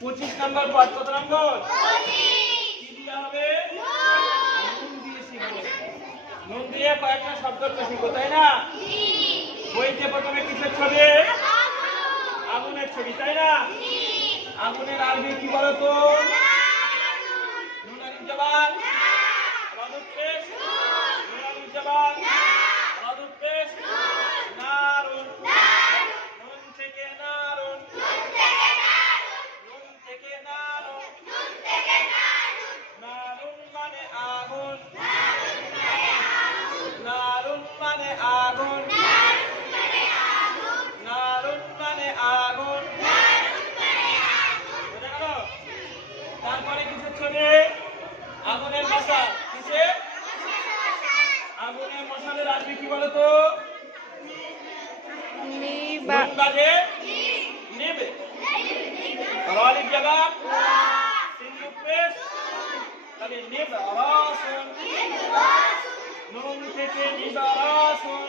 পঁচিশ নম্বর পদ নুন দিয়ে শিখব নুন দিয়ে কয়েকটা শব্দ শিখব তাই না? বইতে প্রথমে কিসের ছবি? আগুনের ছবি, তাই না? আগুনের আরবি কি বলো তো নুনারি জবান রদুত পেশ নুনারি জবান রদুত পেশ নারুন নুন থেকে নারুন নুন থেকে নারুন নারুন মানে আগুন নারুন মানে আগুন নারুন মানে আগুন বোঝা গেল? তারপরে কিসের ছবি? আগুনের মশা। কিসে? আগুনের মশালের আজকে কি বলতো? বাজে নেবে। রলির জায়গা সিন্ধু পেশ তাহলে নেব রাসুন নুন থেকে নিবারাসুন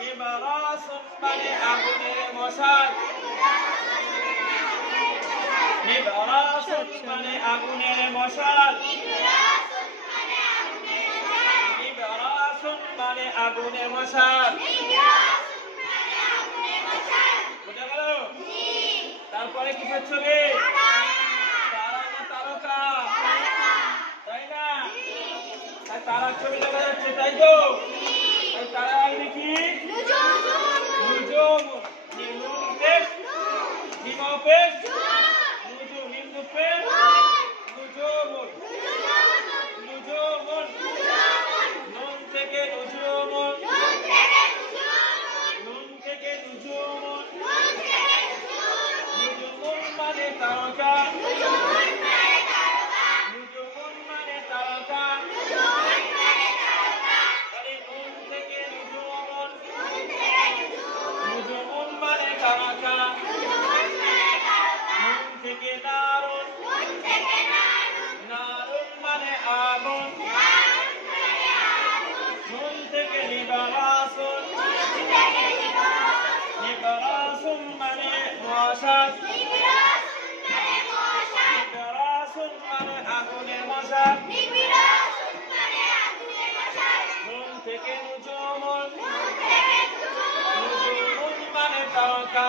নিবারাসুন মানে আগুনের মশাল নিবারাসুন মানে মশাল। মানে তারপরে কিসের ছবি? তারা তারকা। তাই না? ছবি দেখা যাচ্ছে, তাই তো? তারা আইনে কি নুজুম নিনুন পেশ নিমা পেশ নুজুম নিন্দু পেশ নুজুম নুজুম নুন থেকে নুজুম নুন থেকে নুজুম নুজুম মানে তারকা নুজুম মানে তারকা তাহলে নুন থেকে নুজুম নুজুম মানে তারকা নুন থেকে নারুন নারুন মানে আগুন নুন থেকে নিবারাসুন নিবারাসুন মানে মশাল থেকে নুজুমুন নুজুমুন মানে তারকা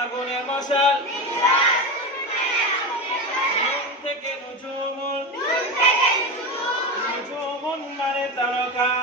আগুনের মশাল। থেকে নুজুমুন। নুজুমুন মানে তারকা।